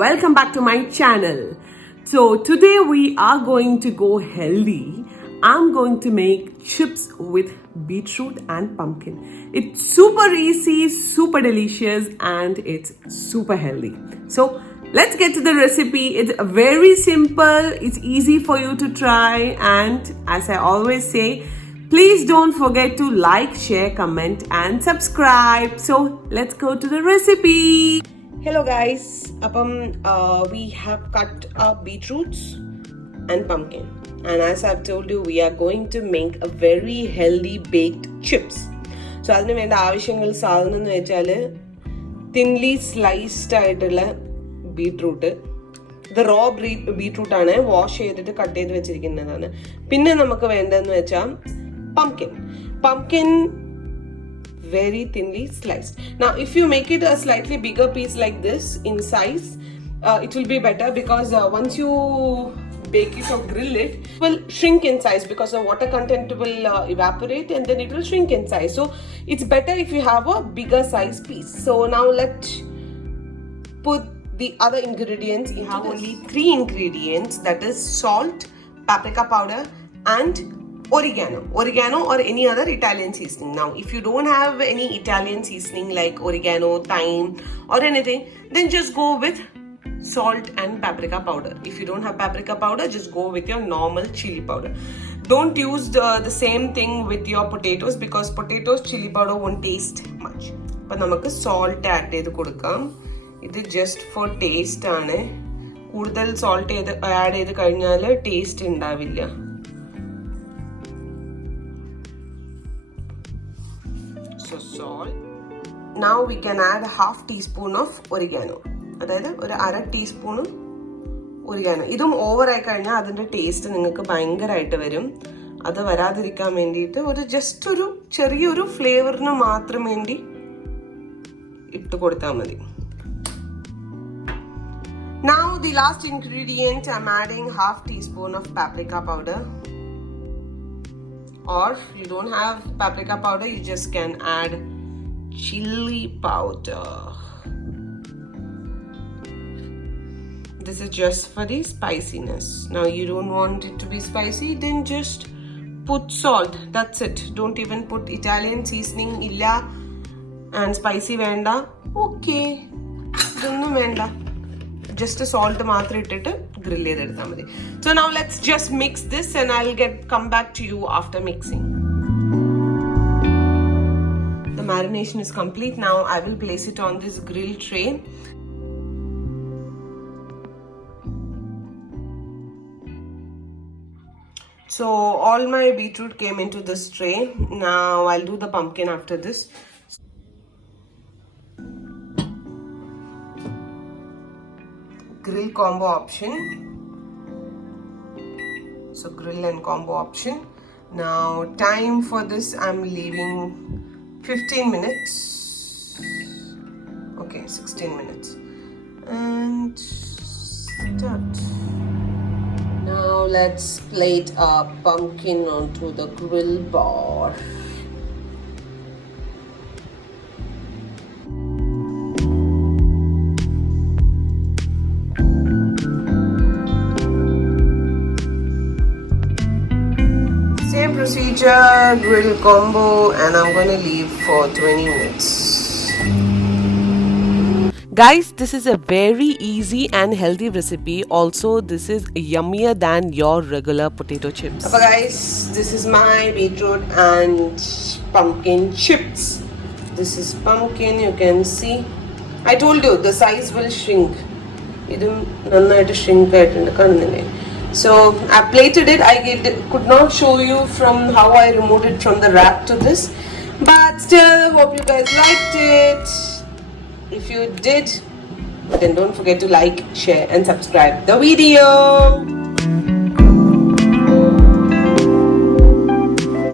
Welcome back to my channel. So today we are going to go healthy. I'm going to make chips with beetroot and pumpkin. It's super easy, super delicious, and it's super healthy. So let's get to the recipe. It's very simple. It's easy for you to try, and as I always say, please don't forget to like, share, comment, and subscribe. So let's go to the recipe. Hello guys, we have cut our beetroots and pumpkin, and as I've told you, we are going to make a very healthy baked chips. So അതിനു വേണ്ട ആവശ്യങ്ങൾ സാധനം എന്ന് വെച്ചാൽ thinly sliced ആയിട്ടുള്ള beetroot. ഇത് raw beetroot ആണ്, wash ചെയ്തിട്ട് കട്ട് ചെയ്ത് വെച്ചിരിക്കുന്നതാണ്. പിന്നെ നമുക്ക് വേണ്ടതെന്ന് വെച്ചാൽ pumpkin very thinly sliced. Now if you make it a slightly bigger piece like this in size, it will be better because once you bake it or grill it, it will shrink in size because the water content will evaporate and then it will shrink in size. So it's better if you have a bigger size piece. So now let's put the other ingredients. You have only 3 ingredients, that is salt, paprika powder, and oregano or any other Italian seasoning. Now if you don't have any Italian seasoning like oregano, thyme or anything, then just go with salt and paprika powder. If you don't have paprika powder, just go with your normal chili powder. Don't use the same thing with your potatoes because potatoes chili powder won't taste much. But namakku salt add cheyidu kodukam. It is just for taste aanu. Kudal salt add cheyidu kazhinjal taste undavilla. So salt. Now we can add half teaspoon of oregano. അതായത് ഒരു 1/2 teaspoon oregano. ഇതും over ആയി കഴിഞ്ഞാൽ അതിൻ്റെ taste നിങ്ങൾക്ക് ഭയങ്കരമായിട്ട് വരും. അത് വരാതിരിക്കാൻ വേണ്ടിയിട്ട് ഒരു ചെറിയൊരു ഫ്ലേവറിന് മാത്രം വേണ്ടി ഇട്ട് കൊടുത്താൽ മതി. Now the last ingredient, I'm adding half teaspoon of paprika powder. Or if you don't have paprika powder, you just can add chilli powder. This is just for the spiciness. Now you don't want it to be spicy, then just put salt. That's it. Don't even put Italian seasoning illa and spicy venda. Okay, idonnum venda. Just a salt മാത്രം ഇട്ടിട്ട് grill ചെയ്തെടുത്താൽ മതി. So now let's just mix this and I'll come back to you after mixing. The marination is complete. Now I will place it on this grill tray. So all my beetroot came into this tray. Now I'll do the pumpkin after this. Grill combo option. So grill and combo option. Now time for this, I'm leaving 15 minutes. Okay, 16 minutes. And start. Now let's plate our pumpkin onto the grill bar. Same procedure, grill combo, and I'm going to leave for 20 minutes. Guys, this is a very easy and healthy recipe. Also, this is yummier than your regular potato chips. So guys, this is my beetroot and pumpkin chips. This is pumpkin, you can see. I told you the size will shrink. Idum nannayittu shrink aayittundu kannunille. So I plated it. I could not show you from how I removed it from the wrap to this, but still hope you guys liked it. If you did, then don't forget to like, share and subscribe the video.